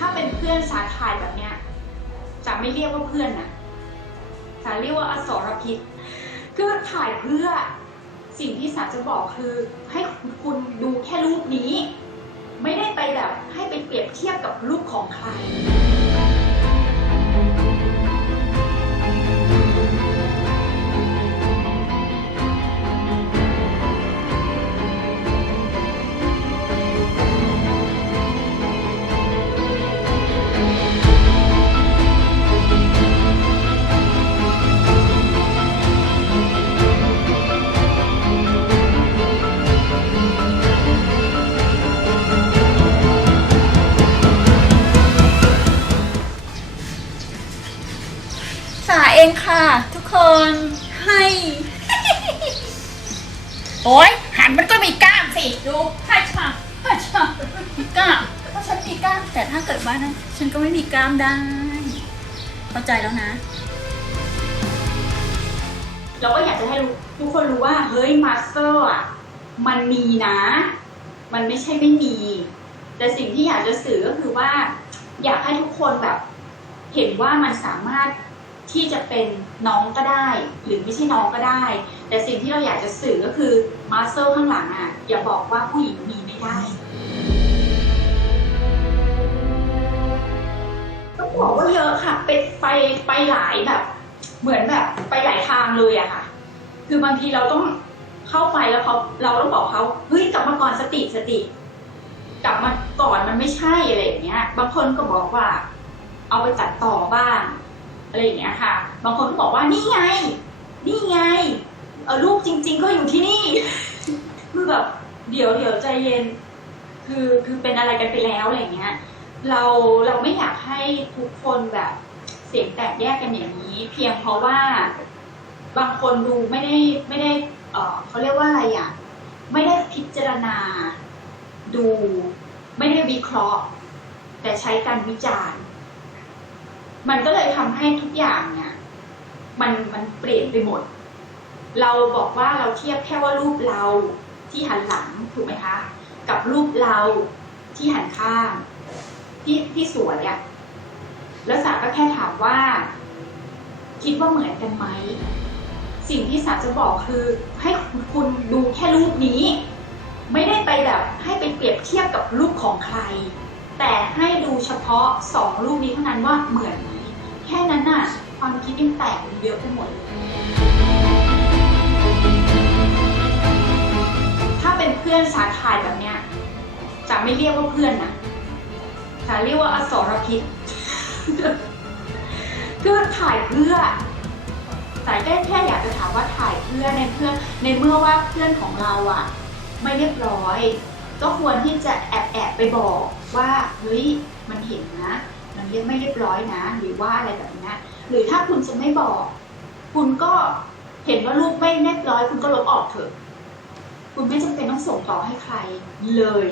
ถ้าเป็นเพื่อนสาถ่ายแบบเนี้ยจะไม่เรียกว่าเพื่อนนะจะเรียกว่าอสรพิษคือถ่ายเพื่อสิ่งที่สาจะบอกคือให้คุณดูแค่รูปนี้ ไม่ได้ไปแบบให้ไปเปรียบเทียบกับรูปของใคร สาเองค่ะ ทุกคนให้ โอ้ยหันมันก็มีกล้ามสิ ดูให้ช่างให้ช่างมีกล้ามถ้าฉันมีกล้าม แต่ถ้าเกิดว่านะฉันก็ไม่มีกล้ามได้ เข้าใจแล้วนะ เราก็อยากจะให้รู้ทุกคนรู้ว่า เฮ้ยมาสเตอร์อะ มันมีนะ มันไม่ใช่ไม่มี แต่สิ่งที่อยากจะสื่อก็คือว่า อยากให้ทุกคนแบบ เห็นว่ามันสามารถ ที่จะเป็นน้องก็ได้ หรือไม่ใช่น้องก็ได้ แต่สิ่งที่เราอยากจะสื่อก็คือมาสเตอร์ข้างหลังอะอย่าบอกว่าผู้หญิงมีไม่ได้ต้องบอกว่าเยอะค่ะไปไปไปหลายแบบ เหมือนแบบไปหลายทางเลยอะค่ะ คือบางทีเราต้องเข้าไปแล้วเขาเราต้องบอกเขาเฮ้ยกลับมาก่อนสติสติ กลับมาก่อนมันไม่ใช่อะไรอย่างเงี้ย บางคนก็บอกว่า เอาไปตัดต่อบ้าง อะไรอย่างเงี้ยค่ะ บางคนก็บอกว่านี่ไง นี่ไงเออรูปจริง ๆ ก็อยู่ที่นี่คือแบบเดี๋ยวเดี๋ยวใจเย็น คือคือเป็นอะไรกันไปแล้วอะไรอย่างเงี้ย เราเราไม่อยากให้ทุกคนแบบเสียงแตกแยกกันอย่างนี้ เพียงเพราะว่าบางคนดูไม่ได้ไม่ได้เออเขาเรียกว่าอะไรอะไม่ได้พิจารณา ดู ไม่ได้วิเคราะห์ แต่ใช้การวิจารณ์ มันก็เลยทำให้ทุกอย่างเนี่ยมันมันเปลี่ยนไปหมด เราบอกว่าเราเทียบแค่ว่ารูปเราที่หันหลังถูกไหมคะ กับรูปเราที่หันข้างที่ที่สวยอะแล้วสาก็แค่ถามว่า คิดว่าเหมือนกันไหมสิ่งที่สาจะบอกคือให้คุณดูแค่รูปนี้ ไม่ได้ไปแบบให้ไปเปรียบเทียบกับรูปของใคร แต่ให้ดูเฉพาะสองรูปนี้เท่านั้นว่าเหมือนไหมแค่นั้นน่ะความคิดยังแตกเยอะไปหมด ถ้าเป็นเพื่อนสาถ่ายแบบเนี้ยจะไม่เรียกว่าเพื่อนนะจะเรียกว่าอสรพิษคือถ่ายเพื่อแต่แค่แค่อยากจะถามว่าถ่ายเพื่อในเพื่อในเมื่อว่าเพื่อนของเราอะไม่เรียบร้อย ก็ควรที่จะแอบแอบไปบอก ว่าเฮ้ยมันเห็นนะ มันเรียบไม่เรียบร้อยนะ หรือว่าอะไรแบบนี้หรือถ้าคุณจะไม่บอก คุณก็เห็นว่ารูปไม่เรียบร้อย คุณก็ลบออกเถอะ คุณไม่จำเป็นต้องส่งต่อให้ใครเลย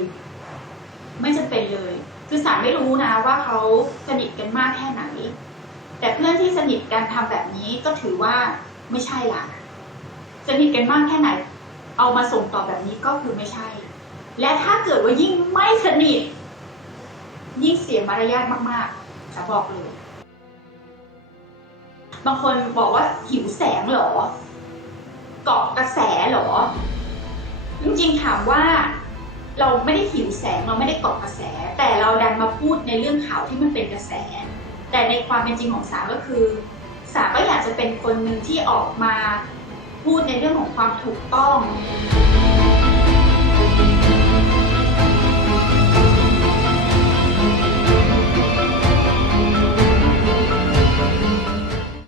ไม่จำเป็นเลย คือสารไม่รู้นะว่าเขาสนิทกันมากแค่ไหน แต่เพื่อนที่สนิทกันทำแบบนี้ก็ถือว่าไม่ใช่ละสนิทกันมากแค่ไหน เอามาส่งต่อแบบนี้ก็คือไม่ใช่ และถ้าเกิดว่ายิ่งไม่สนิท ยิ่งเสียมารยาทมากๆจะบอกเลย บางคนบอกว่าหิวแสงเหรอ เกาะกระแสเหรอ จริงๆถามว่าเราไม่ได้หิวแสงเราไม่ได้เกาะกระแส แต่เราดันมาพูดในเรื่องข่าวที่มันเป็นกระแส แต่ในความเป็นจริงของสาก็คือ สาก็อยากจะเป็นคนหนึ่งที่ออกมาพูดในเรื่องของความถูกต้อง